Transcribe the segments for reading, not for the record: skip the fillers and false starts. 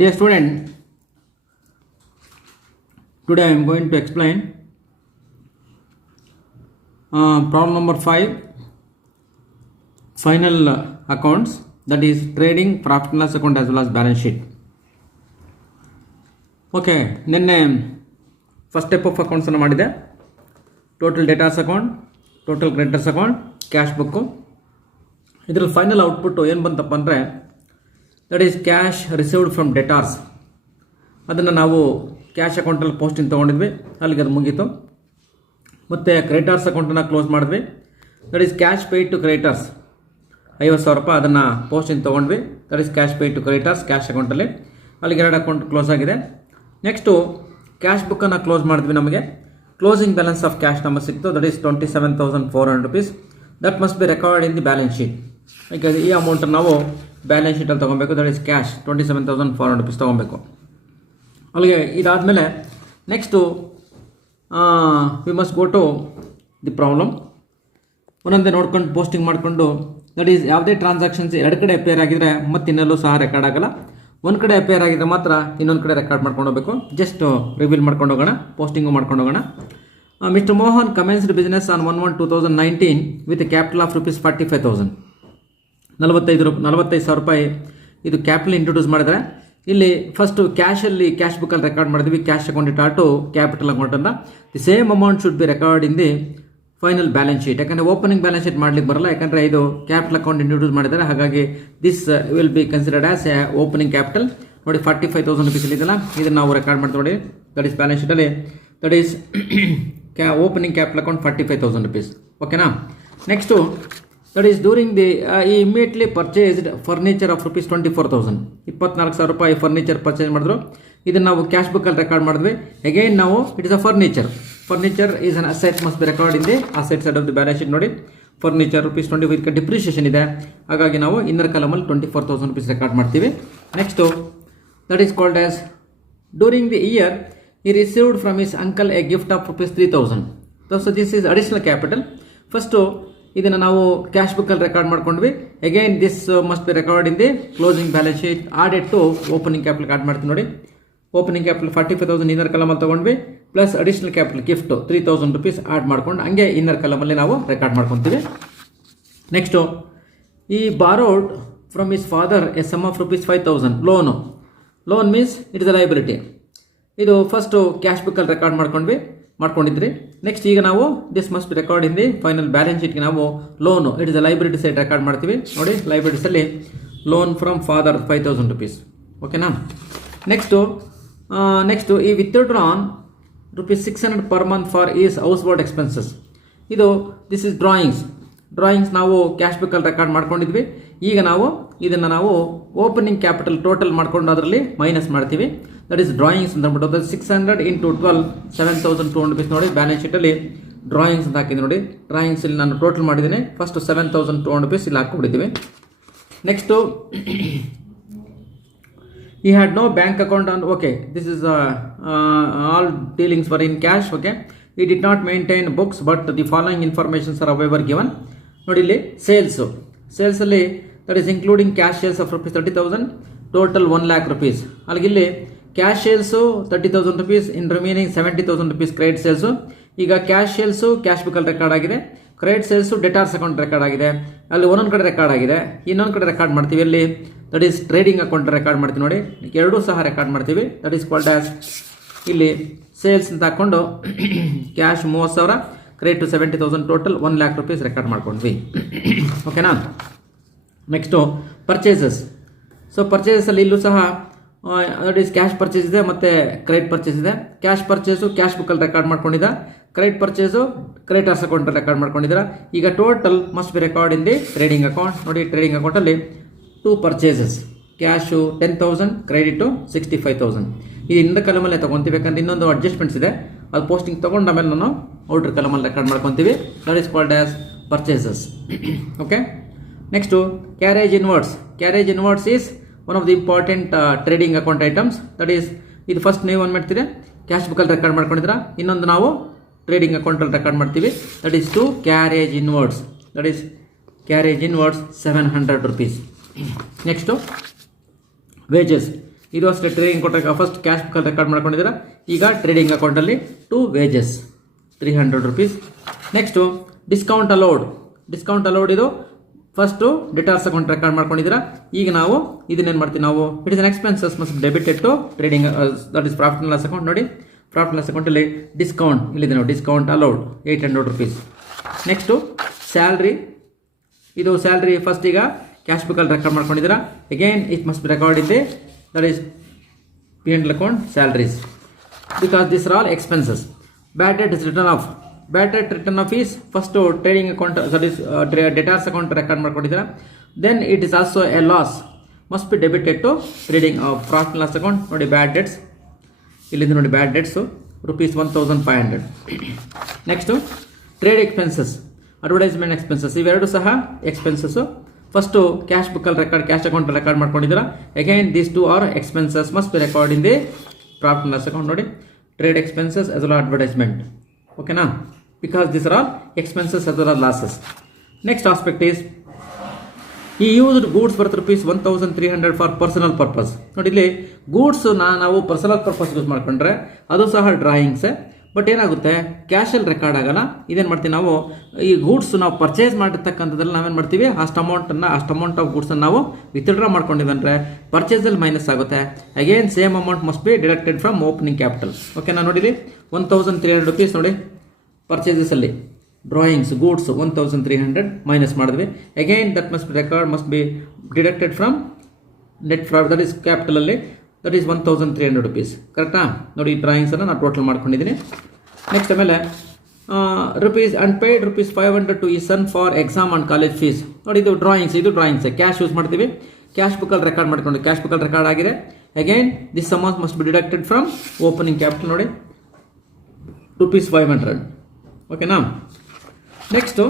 Dear student, today I am going to explain problem number 5, final accounts, that is trading, profit and loss account as well as balance sheet. Okay, ನಿನ್ನೆ first type of ಅಕೌಂಟ್ಸನ್ನು ಮಾಡಿದೆ. Total debtors account, total creditors account, cash book. ಇದರಲ್ಲಿ final output ಏನು ಬಂತಪ್ಪ ಅಂದರೆ, that is cash received from debtors. ಅದನ್ನು ನಾವು cash ಅಕೌಂಟಲ್ಲಿ ಪೋಸ್ಟಿಂಗ್ ತೊಗೊಂಡಿದ್ವಿ, ಅಲ್ಲಿಗೆ ಅದು ಮುಗೀತು. ಮತ್ತು ಕ್ರೆಡಿಟರ್ಸ್ ಅಕೌಂಟನ್ನು ಕ್ಲೋಸ್ ಮಾಡಿದ್ವಿ. That is cash paid to creditors 50,000 ರೂಪಾಯಿ, ಅದನ್ನು ಪೋಸ್ಟಿಂಗ್ ತೊಗೊಂಡ್ವಿ. That is cash paid to creditors cash ಅಕೌಂಟಲ್ಲಿ. ಅಲ್ಲಿಗೆ 2 ಅಕೌಂಟ್ ಕ್ಲೋಸ್ ಆಗಿದೆ. ನೆಕ್ಸ್ಟು ಕ್ಯಾಶ್ ಬುಕ್ಕನ್ನು ಕ್ಲೋಸ್ ಮಾಡಿದ್ವಿ. ನಮಗೆ ಕ್ಲೋಸಿಂಗ್ ಬ್ಯಾಲೆನ್ಸ್ ಆಫ್ ಕ್ಯಾಶ್ ನಮಗೆ ಸಿಕ್ತು. That is 27,400 rupees. That must be record in the balance sheet. ಯಾಕೆ ಈ ಅಮೌಂಟನ್ನು ನಾವು ಬ್ಯಾಲೆನ್ಸ್ ಶೀಟಲ್ಲಿ ತೊಗೊಬೇಕು. ದಟ್ ಈಸ್ ಕ್ಯಾಶ್ 27,400 rupees ತೊಗೊಬೇಕು. ಅಲ್ಲಿಗೆ ಇದಾದಮೇಲೆ next we must go to the problem. ಒಂದೊಂದೇ ನೋಡ್ಕೊಂಡು ಪೋಸ್ಟಿಂಗ್ ಮಾಡಿಕೊಂಡು, ದಟ್ ಈಸ್ ಯಾವುದೇ ಟ್ರಾನ್ಸಾಕ್ಷನ್ಸ್ 2 ಕಡೆ ಅಪೇರ್ ಆಗಿದ್ರೆ ಮತ್ತೆ ಇನ್ನೆಲ್ಲೂ ಸಹ ರೆಕಾರ್ಡ್ ಆಗಲ್ಲ. ಒಂದು ಕಡೆ ಅಪೇರ್ ಆಗಿದ್ರೆ ಮಾತ್ರ ಇನ್ನೊಂದು ಕಡೆ ರೆಕಾರ್ಡ್ ಮಾಡ್ಕೊಂಡು ಹೋಗಬೇಕು. ಜಸ್ಟ್ ರಿವೀಲ್ ಮಾಡ್ಕೊಂಡು ಹೋಗೋಣ, ಪೋಸ್ಟಿಂಗು ಮಾಡ್ಕೊಂಡು ಹೋಗೋಣ. Mister Mohan commenced business on 1/1/2019 with capital of rupees 45,000. 45,000 ರೂಪಾಯಿ ಇದು ಕ್ಯಾಪಿಟಲ್ ಇಂಟ್ರೊಡ್ಯೂಸ್ ಮಾಡಿದರೆ. ಇಲ್ಲಿ ಫಸ್ಟು ಕ್ಯಾಶಲ್ಲಿ ಕ್ಯಾಶ್ ಬುಕ್ಕಲ್ಲಿ ರೆಕಾರ್ಡ್ ಮಾಡಿದ್ವಿ. ಕ್ಯಾಶ್ ಅಕೌಂಟ್ ಇಟ್ಟು ಕ್ಯಾಪಿಟಲ್ ಅಕೌಂಟ್ ಅಂತ the same amount should be record in the final balance sheet. ಯಾಕಂದರೆ ಓಪನಿಂಗ್ ಬ್ಯಾಲೆನ್ಸ್ ಶೀಟ್ ಮಾಡ್ಲಿಕ್ಕೆ ಬರಲ್ಲ, ಯಾಕಂದರೆ ಇದು ಕ್ಯಾಪಿಟಲ್ ಅಕೌಂಟ್ ಇಂಟ್ರೊಡ್ಯೂಸ್ ಮಾಡಿದ್ದಾರೆ. ಹಾಗಾಗಿ this will be considered as A opening capital. ನೋಡಿ 45,000 rupees ಇದೆಯಲ್ಲ, ಇದನ್ನು ನಾವು ರೆಕಾರ್ಡ್ ಮಾಡ್ತೀವಿ. ನೋಡಿ ದಟ್ ಈಸ್ ಬ್ಯಾಲೆನ್ಸ್ ಶೀಟಲ್ಲಿ, that is opening capital account 45,000 rupees. ಓಕೆನಾ. Next that is during the immediately purchased furniture of rupees 24,000. 24,000 ರೂಪಾಯಿ ಫರ್ನಿಚರ್ ಪರ್ಚೇಸ್ ಮಾಡಿದ್ರು. ಇದನ್ನು ನಾವು ಕ್ಯಾಶ್ ಬುಕ್ಕಲ್ಲಿ ರೆಕಾರ್ಡ್ ಮಾಡಿದ್ವಿ. ಅಗೈನ್ ನಾವು it is a furniture is an asset, must be record in the asset side of the balance sheet. ನೋಡಿ furniture rupees 24 depreciation ಇದೆ. ಹಾಗಾಗಿ ನಾವು ಇನ್ನರ್ ಕಾಲಮಲ್ಲಿ 24,000 rupees ರೆಕಾರ್ಡ್ ಮಾಡ್ತೀವಿ. Next that is called as during the year he received from his uncle a gift of rupees 3,000. So this is additional capital. First ಇದನ್ನು ನಾವು cash ಬುಕ್ಕಲ್ಲಿ record ಮಾಡ್ಕೊಂಡ್ವಿ. Again this must be record in the closing balance sheet. Added to opening capital add ಮಾಡ್ತೀವಿ. ನೋಡಿ opening capital 45,000 inner ಕಲಮಲ್ಲಿ ತೊಗೊಂಡ್ವಿ, plus additional capital gift 3,000 rupees add ಮಾಡ್ಕೊಂಡು ಹಂಗೆ ಇನ್ನರ್ ಕಲಮಲ್ಲಿ ನಾವು ರೆಕಾರ್ಡ್ ಮಾಡ್ಕೊತೀವಿ. ನೆಕ್ಸ್ಟು ಈ borrowed from his father a sum of rupees 5,000 loan means it is a liability. ಇದು ಫಸ್ಟು ಕ್ಯಾಶ್ ಬುಕ್ಕಲ್ಲಿ ರೆಕಾರ್ಡ್ ಮಾಡ್ಕೊಂಡಿದ್ರಿ. ನೆಕ್ಸ್ಟ್ ಈಗ ನಾವು this must be record in the final balance ಶೀಟ್ಗೆ ನಾವು loan it is a liability side record ಮಾಡ್ತೀವಿ. ನೋಡಿ ಲೈಬಿಲಿಟೀಸಲ್ಲಿ ಲೋನ್ ಫ್ರಮ್ ಫಾದರ್ 5,000 rupees. ಓಕೆನಾ. ನೆಕ್ಸ್ಟು ಈ withdrawn rupees 600 per month for his household expenses. This is drawings ನಾವು cash ಬುಕ್ಕಲ್ಲಿ record ಮಾಡ್ಕೊಂಡಿದ್ವಿ. ಈಗ ನಾವು ಇದನ್ನು ನಾವು ಓಪನಿಂಗ್ ಕ್ಯಾಪಿಟಲ್ ಟೋಟಲ್ ಮಾಡ್ಕೊಂಡು ಅದರಲ್ಲಿ ಮೈನಸ್ ಮಾಡ್ತೀವಿ. ದಟ್ ಈಸ್ ಡ್ರಾಯಿಂಗ್ಸ್ ಅಂತ ಅಂದ್ಬಿಟ್ಟು 600 × 12 7,200 rupees. ನೋಡಿ ಬ್ಯಾಲೆನ್ಸ್ ಶೀಟಲ್ಲಿ ಡ್ರಾಯಿಂಗ್ಸ್ ಅಂತ ಹಾಕಿದ್ದೀನಿ. ನೋಡಿ ಡ್ರಾಯಿಂಗ್ಸ್ ಇಲ್ಲಿ ನಾನು ಟೋಟಲ್ ಮಾಡಿದ್ದೀನಿ. ಫಸ್ಟ್ 7,200 rupees ಇಲ್ಲಿ ಹಾಕ್ಬಿಟ್ಟಿದ್ದೀವಿ. Next he had no bank account on, okay, this is all dealings were in cash. Okay, he did not maintain books, but the following informations are however given. ನೋಡಿ ಇಲ್ಲಿ ಸೇಲ್ಸಲ್ಲಿ that is including cash sales of rupees 30,000, total 1 lakh rupees. ಅಲ್ಲಿಗಿಲ್ಲಿ cash sales 30,000 rupees, in remaining 70,000 rupees credit sales. ಈಗ cash sales cash ಬುಕ್ಕಲ್ಲಿ record ಆಗಿದೆ, credit sales debtors account record ಆಗಿದೆ. ಅಲ್ಲಿ ಒಂದೊಂದು ಕಡೆ ರೆಕಾರ್ಡ್ ಆಗಿದೆ, ಇನ್ನೊಂದು ಕಡೆ ರೆಕಾರ್ಡ್ ಮಾಡ್ತೀವಿ. ಅಲ್ಲಿ that is trading account record ಮಾಡ್ತೀವಿ. ನೋಡಿ ಎರಡೂ ಸಹ ರೆಕಾರ್ಡ್ ಮಾಡ್ತೀವಿ. ದಟ್ ಈಸ್ ಕಾಲ್ಡ್ ಆಸ್ ಇಲ್ಲಿ ಸೇಲ್ಸ್ ಅಂತ ಹಾಕ್ಕೊಂಡು cash 30,000, credit 70,000, total 1 lakh rupees record ಮಾಡ್ಕೊಂಡ್ವಿ. ಓಕೆನಾ. Next purchases. ಸೊ ಪರ್ಚೇಸಲ್ಲಿ ಇಲ್ಲೂ ಸಹ ದಟ್ ಈಸ್ ಕ್ಯಾಶ್ ಪರ್ಚೇಸ್ ಇದೆ ಮತ್ತು ಕ್ರೆಡಿಟ್ ಪರ್ಚೇಸ್ ಇದೆ. ಕ್ಯಾಶ್ ಪರ್ಚೇಸು ಕ್ಯಾಶ್ ಬುಕ್ಕಲ್ಲಿ ರೆಕಾರ್ಡ್ ಮಾಡ್ಕೊಂಡಿದ್ದ, ಕ್ರೆಡಿಟ್ ಪರ್ಚೇಸು ಕ್ರೆಡಿಟರ್ಸ್ ಅಕೌಂಟಲ್ಲಿ ರೆಕಾರ್ಡ್ ಮಾಡ್ಕೊಂಡಿದ್ದೀರಾ. ಈಗ total must be record in the trading account. ನೋಡಿ ಟ್ರೇಡಿಂಗ್ ಅಕೌಂಟಲ್ಲಿ 2 purchases, ಕ್ಯಾಶು 10,000, ಕ್ರೆಡಿಟು 65,000. ಇದು ಇನ್ನೊಂದು ಕಲಮಲ್ಲೇ ತೊಗೊತೀವಿ, ಯಾಕಂದರೆ ಇನ್ನೊಂದು ಅಡ್ಜಸ್ಟ್ಮೆಂಟ್ಸ್ ಇದೆ. ಅದು ಪೋಸ್ಟಿಂಗ್ ತೊಗೊಂಡ ಆಮೇಲೆ ನಾನು ಔಟ್ರ್ ಕಲಮಲ್ಲಿ ರೆಕಾರ್ಡ್ ಮಾಡ್ಕೊತೀವಿ. That is called as purchases. Okay. Next carriage inwards is one of the important trading account items. That is ಇದು ಫಸ್ಟ್ ನೀವು ಏನು ಮಾಡ್ತೀರಿ, ಕ್ಯಾಶ್ ಬುಕ್ಕಲ್ಲಿ ರೆಕಾರ್ಡ್ ಮಾಡ್ಕೊಂಡಿದ್ದೀರಾ. ಇನ್ನೊಂದು ನಾವು ಟ್ರೇಡಿಂಗ್ ಅಕೌಂಟಲ್ಲಿ ರೆಕಾರ್ಡ್ ಮಾಡ್ತೀವಿ. That is to carriage inwards. That is carriage inwards 700 rupees. Next wages. ಇದು ಅಷ್ಟೇ ಟ್ರೇಡಿಂಗ್ ಅಕೌಂಟ್ ಫಸ್ಟ್ ಕ್ಯಾಶ್ ಬುಕ್ಕಲ್ಲಿ ರೆಕಾರ್ಡ್ ಮಾಡ್ಕೊಂಡಿದ್ದೀರಾ. ಈಗ ಟ್ರೇಡಿಂಗ್ ಅಕೌಂಟಲ್ಲಿ to wages 300 rupees. Next discount allowed. Discount allowed ಇದು ಫಸ್ಟು ಡೆಟಾರ್ಸ್ ಅಕೌಂಟ್ ರೆಕಾರ್ಡ್ ಮಾಡ್ಕೊಂಡಿದ್ದೀರಾ. ಈಗ ನಾವು ಇದನ್ನೇನು ಮಾಡ್ತೀವಿ, ನಾವು it is an expenses must debited to trading that is profit and loss account. ನೋಡಿ ಪ್ರಾಫಿಟ್ ಅಂಡ್ ಲಾಸ್ ಅಕೌಂಟಲ್ಲಿ ಡಿಸ್ಕೌಂಟ್ ಇಲ್ಲಿದೆ ನೋಡಿ, discount allowed 800 rupees. Next salary. ಇದು ಸ್ಯಾಲ್ರಿ ಫಸ್ಟ್ ಈಗ ಕ್ಯಾಶ್ ಬುಕ್ಕಲ್ಲಿ ರೆಕಾರ್ಡ್ ಮಾಡ್ಕೊಂಡಿದ್ದೀರಾ. Again it must be record in the that is P and account salaries because this are all expenses. Bad debt is written off. Bad debt written off is first trading account that is debtors account record ಮಾಡ್ಕೊಂಡಿದ್ದೀರಾ. Then it is also a loss must be debited to trading profit loss account. ನೋಡಿ bad debts ಇಲ್ಲಿಂದ ನೋಡಿ, bad debts ₹1500. Next trade expenses, advertisement expenses, ಇವೆರಡು ಸಹ expenses. First cash ಬುಕ್ಕಲ್ಲಿ record cash account record ಮಾಡ್ಕೊಂಡಿದ್ದೀರಾ. Again these two are expenses must be record in the profit and loss account. ನೋಡಿ trade expenses as well advertisement. ಓಕೆನಾ, because these are all expenses as well as losses. Next aspect is ಈ used goods worth ₹1300 for personal purpose. ನೋಡಿ ಇಲ್ಲಿ goods ನಾವು personal purpose use ಮಾಡ್ಕೊಂಡ್ರೆ ಅದು ಸಹ ಡ್ರಾಯಿಂಗ್ಸೇ. But ಏನಾಗುತ್ತೆ, ಕ್ಯಾಶಲ್ಲಿ ರೆಕಾರ್ಡ್ ಆಗಲ್ಲ. ಇದೇನು ಮಾಡ್ತೀವಿ ನಾವು, ಈ ಗೂಡ್ಸ್ ನಾವು ಪರ್ಚೇಸ್ ಮಾಡಿರ್ತಕ್ಕಂಥದ್ರಲ್ಲಿ ನಾವೇನು ಮಾಡ್ತೀವಿ, ಅಷ್ಟು ಅಮೌಂಟ್ ಆಫ್ ಗೂಡ್ಸನ್ನು ನಾವು ವಿತ್ಡ್ರಾ ಮಾಡ್ಕೊಂಡಿವಂದ್ರೆ ಪರ್ಚೇಸಲ್ಲಿ ಮೈನಸ್ ಆಗುತ್ತೆ. Again same amount must be deducted from opening capital. ಓಕೆನಾ, ನೋಡಿರಿ ₹1300 ನೋಡಿ ಪರ್ಚೇಸಸಲ್ಲಿ ಡ್ರಾಯಿಂಗ್ಸ್ ಗೂಡ್ಸ್ 1300 ಮೈನಸ್ ಮಾಡಿದ್ವಿ. Again that must be record must be deducted from net profit that is ಕ್ಯಾಪಿಟಲಲ್ಲಿ ದಟ್ ಈಸ್ ₹1300. ಕರೆಕ್ಟಾ? ನೋಡಿ ಈ ಡ್ರಾಯಿಂಗ್ಸನ್ನು ನಾನು ಟೋಟಲ್ ಮಾಡ್ಕೊಂಡಿದ್ದೀನಿ. ನೆಕ್ಸ್ಟ್ ಆಮೇಲೆ rupees unpaid ₹500 to his son for exam and college fees. ನೋಡಿ ಇದು ಡ್ರಾಯಿಂಗ್ಸ್ ಕ್ಯಾಶ್ ಯೂಸ್ ಮಾಡ್ತೀವಿ. ಕ್ಯಾಶ್ ಬುಕ್ಕಲ್ಲಿ ರೆಕಾರ್ಡ್ ಮಾಡ್ಕೊಂಡು ಕ್ಯಾಶ್ ಬುಕ್ಕಲ್ಲಿ ರೆಕಾರ್ಡ್ ಆಗಿದೆ. Again this amount must be deducted from opening capital. ನೋಡಿ ₹500. ಓಕೆನಾ. ನೆಕ್ಸ್ಟು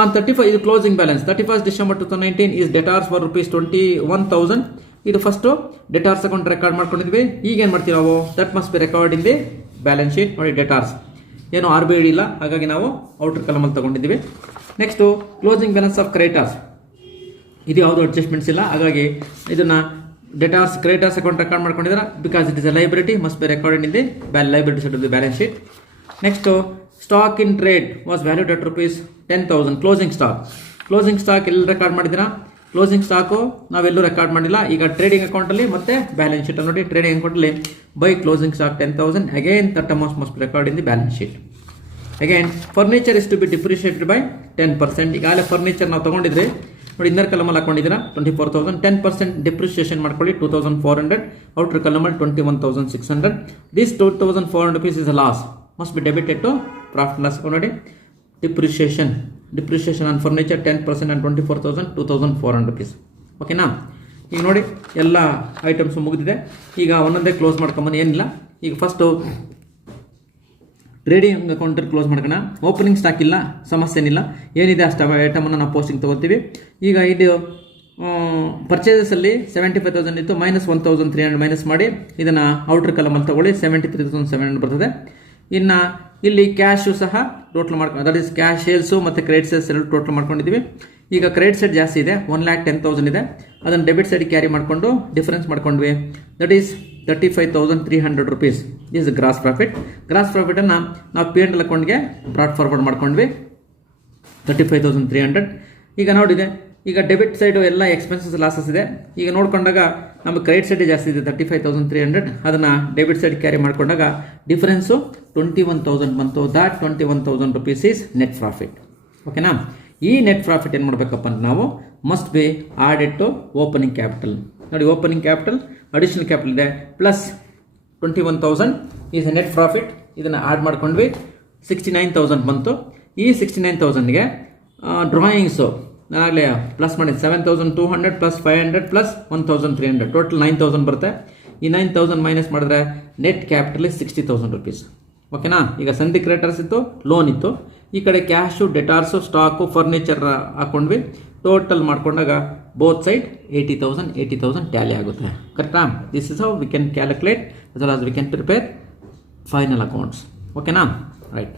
ಆನ್ 35 ಇದು closing balance 31st December 2019 is debtors for ₹21,000. ಇದು ಫಸ್ಟು ಡೆಟಾರ್ಸ್ ಅಕೌಂಟ್ ರೆಕಾರ್ಡ್ ಮಾಡ್ಕೊಂಡಿದ್ವಿ. ಈಗ ಏನು ಮಾಡ್ತೀವಿ ನಾವು, that must be record in the balance sheet. ನೋಡಿ ಡೆಟಾರ್ಸ್ ಏನು RBI ಇಲ್ಲ, ಹಾಗಾಗಿ ನಾವು ಔಟರ್ ಕಲಮಲ್ಲಿ ತಗೊಂಡಿದ್ದೀವಿ. Next closing balance of creditors. ಇದು ಯಾವುದು ಅಡ್ಜಸ್ಟ್ಮೆಂಟ್ಸ್ ಇಲ್ಲ, ಹಾಗಾಗಿ ಇದನ್ನು ಡೆಟಾರ್ಸ್ ಕ್ರೆಡಿಟರ್ಸ್ ಅಕೌಂಟ್ ರೆಕಾರ್ಡ್ ಮಾಡ್ಕೊಂಡಿದ್ದಾರೆ. Because it is a liability must be recorded in the liability side of the balance sheet. Next stock in trade was valued at ₹10,000. Closing stock ಎಲ್ಲಿ record ಮಾಡಿದ್ದೀರಾ? Closing stock ನಾವೆಲ್ಲೂ record ಮಾಡಿಲ್ಲ. ಈಗ trading ಅಕೌಂಟಲ್ಲಿ ಮತ್ತೆ balance sheet ನೋಡಿ, trading ಅಕೌಂಟಲ್ಲಿ by closing stock 10,000. Again that amount must record in the balance sheet. Again furniture is to be depreciated by 10%. ಈಗಾಗಲೇ ಫರ್ನಿಚರ್ ನಾವು ತೊಗೊಂಡಿದ್ರಿ ನೋಡಿ, ಇನ್ನರ್ ಕಲಮಲ್ಲಿ ಹಾಕೊಂಡಿದ್ದೀರಾ 24,000. 10% ಡಿಪ್ರಿಷಿಯೇಷನ್ ಮಾಡ್ಕೊಳ್ಳಿ 2,400. ಔಟರ್ ಕಲಮಲ್ಲಿ 21,600. This ₹2,400 is a loss must be debited to profit loss. ನೋಡಿ depreciation on furniture 10% on 24,000 ₹2,400. ಓಕೆನಾ. ಈಗ ನೋಡಿ ಎಲ್ಲ ಐಟಮ್ಸ್ ಮುಗಿದಿದೆ. ಈಗ ಒಂದೊಂದೇ ಕ್ಲೋಸ್ ಮಾಡ್ಕೊಂಬಂದು ಏನಿಲ್ಲ. ಈಗ ಫಸ್ಟು ಟ್ರೇಡಿಂಗ್ ಅಕೌಂಟ್ ಕ್ಲೋಸ್ ಮಾಡ್ಕೋಣ. ಓಪನಿಂಗ್ ಸ್ಟಾಕ್ ಇಲ್ಲ, ಸಮಸ್ಯೆ ಏನಿಲ್ಲ. ಏನಿದೆ ಅಷ್ಟು ಐಟಮನ್ನು ನಾವು ಪೋಸ್ಟಿಂಗ್ ತೊಗೋತೀವಿ. ಈಗ ಇದು ಪರ್ಚೇಸಲ್ಲಿ 75,000 ಇತ್ತು, -1,300 ಮೈನಸ್ ಮಾಡಿ ಇದನ್ನು ಔಟರ್ ಕಲಮಲ್ಲಿ ತಗೊಳ್ಳಿ 73,700 ಬರ್ತದೆ. ಇನ್ನು ಇಲ್ಲಿ ಕ್ಯಾಶು ಸಹ ಟೋಟಲ್ ಮಾಡ್ಕೊಂಡು ದಟ್ ಈಸ್ ಕ್ಯಾಶ್ ಸೇಲ್ಸು ಮತ್ತು ಕ್ರೆಡಿಟ್ ಸೇಲ್ಸ್ ಎರಡು ಟೋಟಲ್ ಮಾಡ್ಕೊಂಡಿದ್ದೀವಿ. ಈಗ ಕ್ರೆಡಿಟ್ ಸೈಡ್ ಜಾಸ್ತಿ ಇದೆ, 1,10,000 ಇದೆ. ಅದನ್ನು ಡೆಬಿಟ್ ಸೈಡ್ ಕ್ಯಾರಿ ಮಾಡಿಕೊಂಡು ಡಿಫರೆನ್ಸ್ ಮಾಡ್ಕೊಂಡ್ವಿ. That is ₹35,300 is gross profit. Gross ಪ್ರಾಫಿಟನ್ನು ನಾವು P&L ಅಕೌಂಟ್ಗೆ ಬ್ರಾಡ್ ಫಾರ್ವರ್ಡ್ ಮಾಡ್ಕೊಂಡ್ವಿ 35,300. ಈಗ ನೋಡಿದೆ, ಈಗ ಡೆಬಿಟ್ ಸೈಡು ಎಲ್ಲ ಎಕ್ಸ್ಪೆನ್ಸಸ್ ಲಾಸಸ್ ಇದೆ. ಈಗ ನೋಡಿಕೊಂಡಾಗ ನಮಗೆ ಕ್ರೆಡಿಟ್ ಸೈಡ್ ಜಾಸ್ತಿ ಇದೆ 35,300. ಅದನ್ನು ಡೆಬಿಟ್ ಸೈಡ್ ಕ್ಯಾರಿ ಮಾಡಿಕೊಂಡಾಗ ಡಿಫರೆನ್ಸು 21,000 ಬಂತು. That ₹21,000 is net profit. ಓಕೆನಾ. ಈ ನೆಟ್ ಪ್ರಾಫಿಟ್ ಏನು ಮಾಡಬೇಕಪ್ಪ ಅಂತ ನಾವು must be added to opening capital. ನೋಡಿ ಓಪನಿಂಗ್ ಕ್ಯಾಪಿಟಲ್ ಅಡಿಷನಲ್ ಕ್ಯಾಪಿಟಲ್ ಇದೆ plus 21,000 is a net profit. ಇದನ್ನು ಆ್ಯಡ್ ಮಾಡ್ಕೊಂಡ್ವಿ 69,000 ಬಂತು. ಈ 69,000ಗೆ ಡ್ರಾಯಿಂಗ್ಸು ನಾನಾಗಲೇ ಪ್ಲಸ್ ಮಾಡಿದ್ದು 7,200 ಪ್ಲಸ್ 500 ಪ್ಲಸ್ 1,300 ಟೋಟಲ್ 9,000 ಬರುತ್ತೆ. ಈ 9,000 ಮೈನಸ್ ಮಾಡಿದ್ರೆ ನೆಟ್ ಕ್ಯಾಪಿಟಲ್ ₹60,000. ಓಕೆನಾ. ಈಗ ಸಂಧಿ ಕ್ರೆಡಿಟರ್ಸ್ ಇತ್ತು, ಲೋನ್ ಇತ್ತು. ಈ ಕಡೆ ಕ್ಯಾಶು, ಡೆಟಾರ್ಸು, ಸ್ಟಾಕು, ಫರ್ನಿಚರ್ ಹಾಕೊಂಡ್ವಿ. ಟೋಟಲ್ ಮಾಡ್ಕೊಂಡಾಗ ಬೋತ್ ಸೈಡ್ 80,000 ಟ್ಯಾಲಿ ಆಗುತ್ತೆ. ಕರೆಕ್ಟಾ? This is how we can calculate as well as we can prepare final accounts. ಓಕೆನಾ? ರೈಟ್.